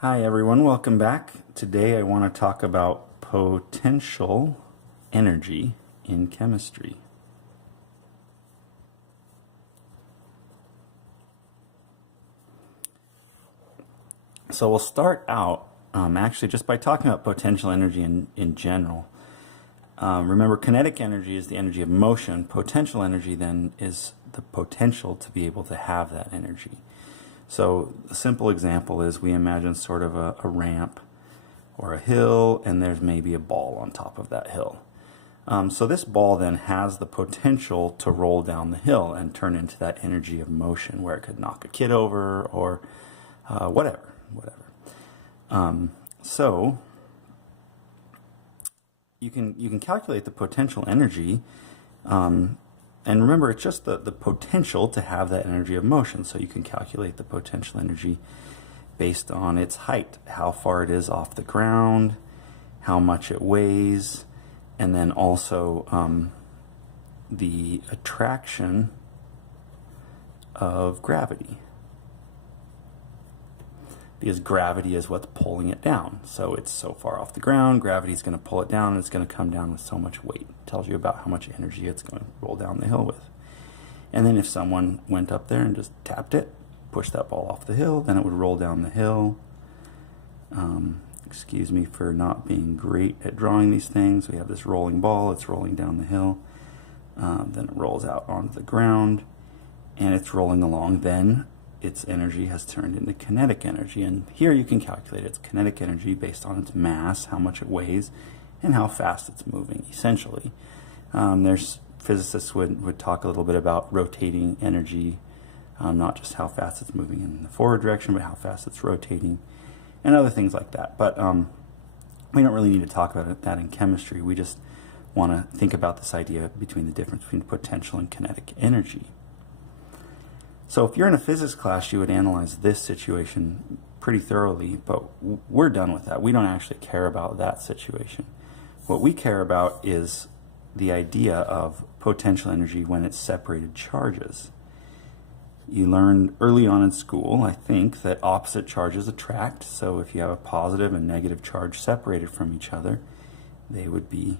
Hi everyone, welcome back. Today I want to talk about potential energy in chemistry. So we'll start out actually just by talking about potential energy in general. Remember, kinetic energy is the energy of motion. Potential energy then is the potential to be able to have that energy. So the simple example is we imagine sort of a ramp or a hill, and there's maybe a ball on top of that hill. So this ball then has the potential to roll down the hill and turn into that energy of motion where it could knock a kid over or whatever. So you can calculate the potential energy, and remember, it's just the potential to have that energy of motion. So you can calculate the potential energy based on its height, how far it is off the ground, how much it weighs, and then also the attraction of gravity. Because gravity is what's pulling it down. So it's so far off the ground, gravity is going to pull it down, and it's going to come down with so much weight. It tells you about how much energy it's going to roll down the hill with. And then if someone went up there and just tapped it, pushed that ball off the hill, then it would roll down the hill. Excuse me for not being great at drawing these things. We have this rolling ball, it's rolling down the hill. Then it rolls out onto the ground, and it's rolling along. Then its energy has turned into kinetic energy, and here you can calculate its kinetic energy based on its mass, how much it weighs, and how fast it's moving, essentially. There's physicists would talk a little bit about rotating energy, not just how fast it's moving in the forward direction, but how fast it's rotating, and other things like that. But we don't really need to talk about that in chemistry. We just want to think about this idea between the difference between potential and kinetic energy. So if you're in a physics class, you would analyze this situation pretty thoroughly, but we're done with that. We don't actually care about that situation. What we care about is the idea of potential energy when it's separated charges. You learned early on in school, I think, that opposite charges attract. So if you have a positive and negative charge separated from each other, they would be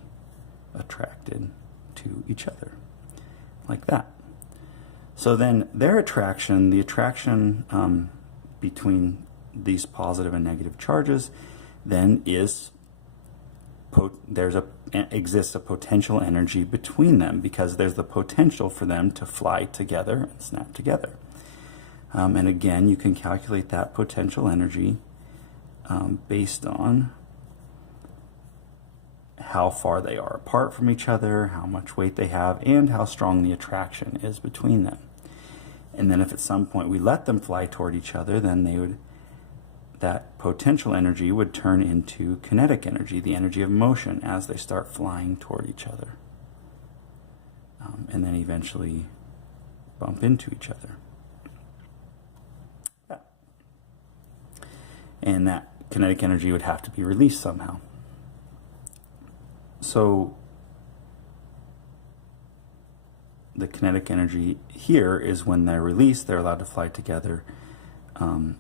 attracted to each other, like that. So then their attraction, the attraction between these positive and negative charges, then is exists a potential energy between them, because there's the potential for them to fly together and snap together. And again, you can calculate that potential energy based on how far they are apart from each other, how much weight they have, and how strong the attraction is between them. And then if at some point we let them fly toward each other, then that potential energy would turn into kinetic energy, the energy of motion, as they start flying toward each other. And then eventually bump into each other. Yeah. And that kinetic energy would have to be released somehow. So the kinetic energy here is when they're released, they're allowed to fly together. And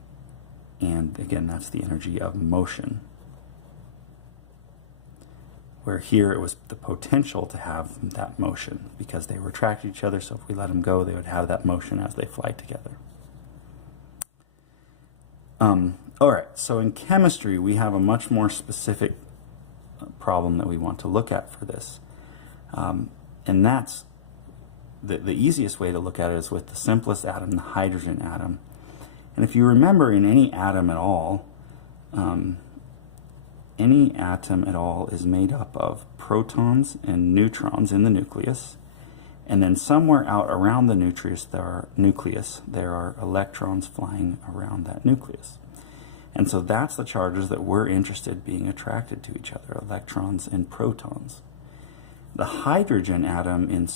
again, that's the energy of motion. Where here it was the potential to have that motion because they were attracted to each other, so if we let them go, they would have that motion as they fly together. All right, so in chemistry, we have a much more specific problem that we want to look at for this. And that's the easiest way to look at it is with the simplest atom, the hydrogen atom. And if you remember, in any atom at all is made up of protons and neutrons in the nucleus, and then somewhere out around the nucleus there are electrons flying around that nucleus. And so that's the charges that we're interested in being attracted to each other, electrons and protons. The hydrogen atom in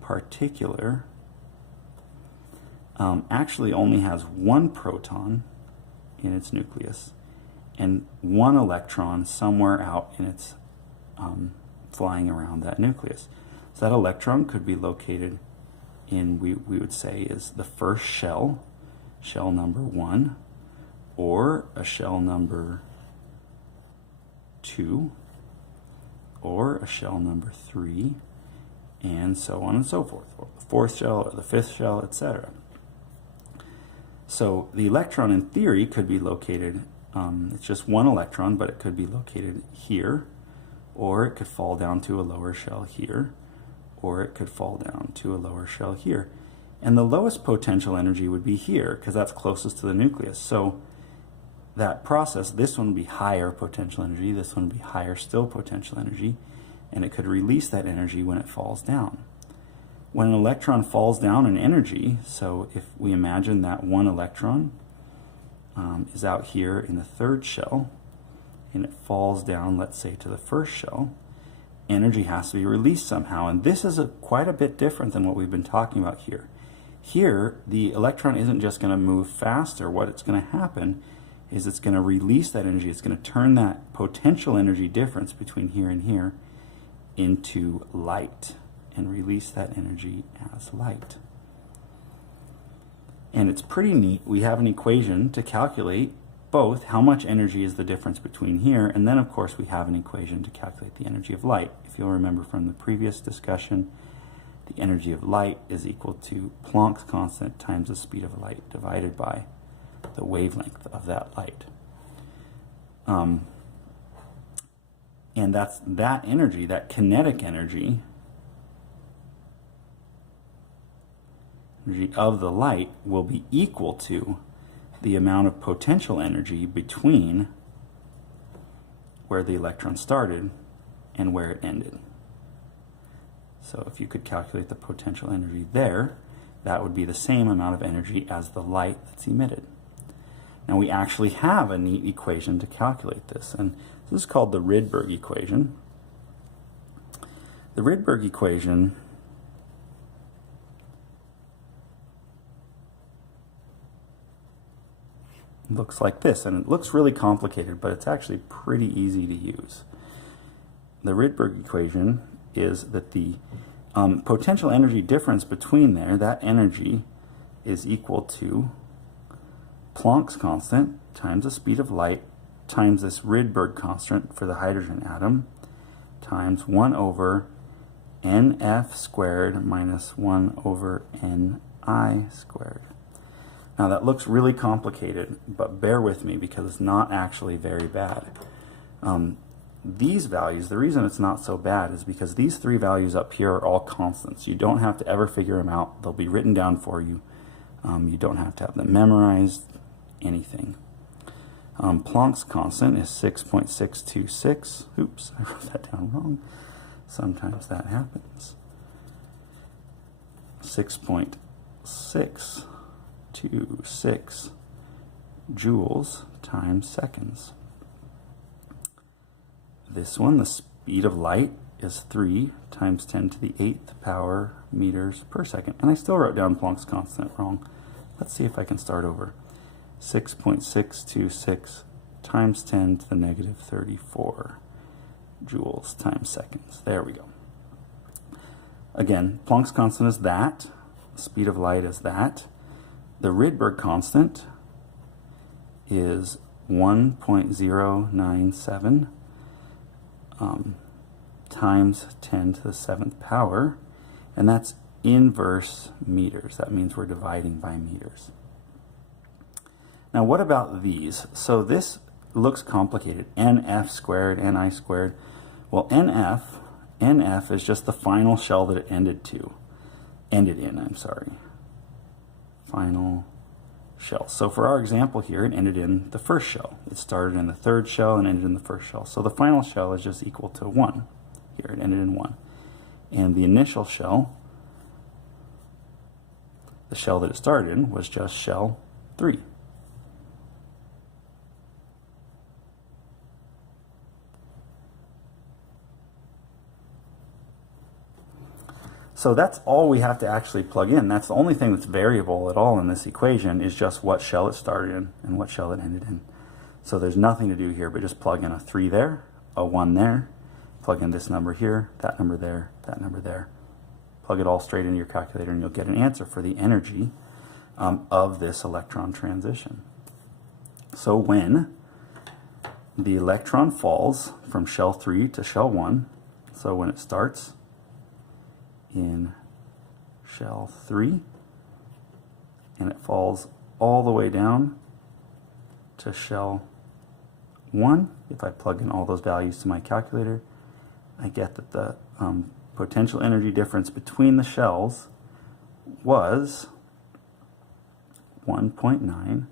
particular actually only has one proton in its nucleus and one electron somewhere out in its flying around that nucleus. So that electron could be located in, we would say, is the first shell number 1, or a shell number 2, or a shell number 3, and so on and so forth, or the 4th shell, or the 5th shell, etc. So the electron in theory could be located, it's just one electron, but it could be located here, or it could fall down to a lower shell here, or it could fall down to a lower shell here. And the lowest potential energy would be here, because that's closest to the nucleus. So that process, this one would be higher potential energy, this one would be higher still potential energy, and it could release that energy when it falls down. When an electron falls down in energy, so if we imagine that one electron is out here in the 3rd shell, and it falls down, let's say, to the 1st shell, energy has to be released somehow. And this is quite a bit different than what we've been talking about here. Here, the electron isn't just going to move faster. What it's going to happen is it's going to release that energy. It's going to turn that potential energy difference between here and here into light, and release that energy as light. And it's pretty neat. We have an equation to calculate both how much energy is the difference between here, and then of course we have an equation to calculate the energy of light. If you'll remember from the previous discussion, the energy of light is equal to Planck's constant times the speed of light divided by the wavelength of that light. And that's that energy, that kinetic energy of the light will be equal to the amount of potential energy between where the electron started and where it ended. So if you could calculate the potential energy there, that would be the same amount of energy as the light that's emitted. Now we actually have a neat equation to calculate this, and this is called the Rydberg equation. The Rydberg equation looks like this, and it looks really complicated, but it's actually pretty easy to use. The Rydberg equation is that the potential energy difference between there, that energy is equal to Planck's constant times the speed of light times this Rydberg constant for the hydrogen atom times 1 over NF squared minus 1 over NI squared. Now that looks really complicated, but bear with me because it's not actually very bad. These values, the reason it's not so bad is because these 3 values up here are all constants. You don't have to ever figure them out. They'll be written down for you. You don't have to have them memorized, anything. Planck's constant is 6.626. Oops, I wrote that down wrong. Sometimes that happens. 6.626 joules times seconds. This one, the speed of light, is 3 times 10 to the 8th power meters per second. And I still wrote down Planck's constant wrong. Let's see if I can start over. 6.626 times 10 to the negative 34 joules times seconds. There we go. Again, Planck's constant is that. The speed of light is that. The Rydberg constant is 1.097 times 10 to the 7th power, and that's inverse meters. That means we're dividing by meters. Now what about these? So this looks complicated. NF squared, NI squared. Well, NF is just the final shell that it ended in. Final shell. So for our example here, it ended in the first shell. It started in the 3rd shell and ended in the 1st shell. So the final shell is just equal to 1. Here, it ended in 1. And the initial shell, the shell that it started in, was just shell 3. So that's all we have to actually plug in. That's the only thing that's variable at all in this equation, is just what shell it started in and what shell it ended in. So there's nothing to do here but just plug in a 3 there, a 1 there, plug in this number here, that number there, that number there. Plug it all straight into your calculator and you'll get an answer for the energy of this electron transition. So when the electron falls from shell 3 to shell 1, so when it starts in shell 3 and it falls all the way down to shell 1, if I plug in all those values to my calculator, I get that the potential energy difference between the shells was 1.9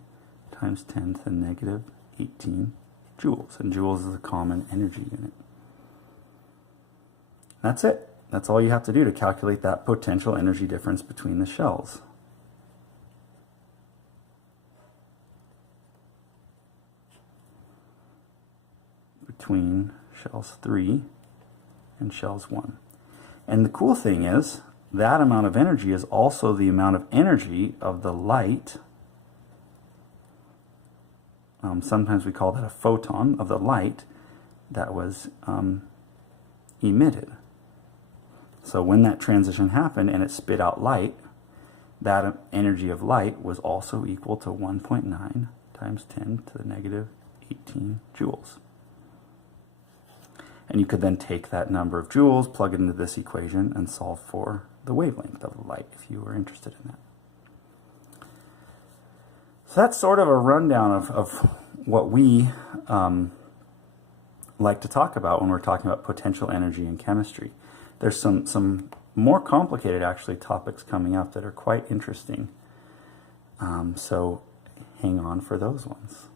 times 10 to the negative 18 joules. And joules is a common energy unit. That's it. That's all you have to do to calculate that potential energy difference between the shells. Between shells 3 and shells 1. And the cool thing is, that amount of energy is also the amount of energy of the light. Sometimes we call that a photon of the light that was emitted. So when that transition happened and it spit out light, that energy of light was also equal to 1.9 times 10 to the negative 18 joules. And you could then take that number of joules, plug it into this equation, and solve for the wavelength of the light if you were interested in that. So that's sort of a rundown of what we like to talk about when we're talking about potential energy in chemistry. There's some more complicated, actually, topics coming up that are quite interesting. So hang on for those ones.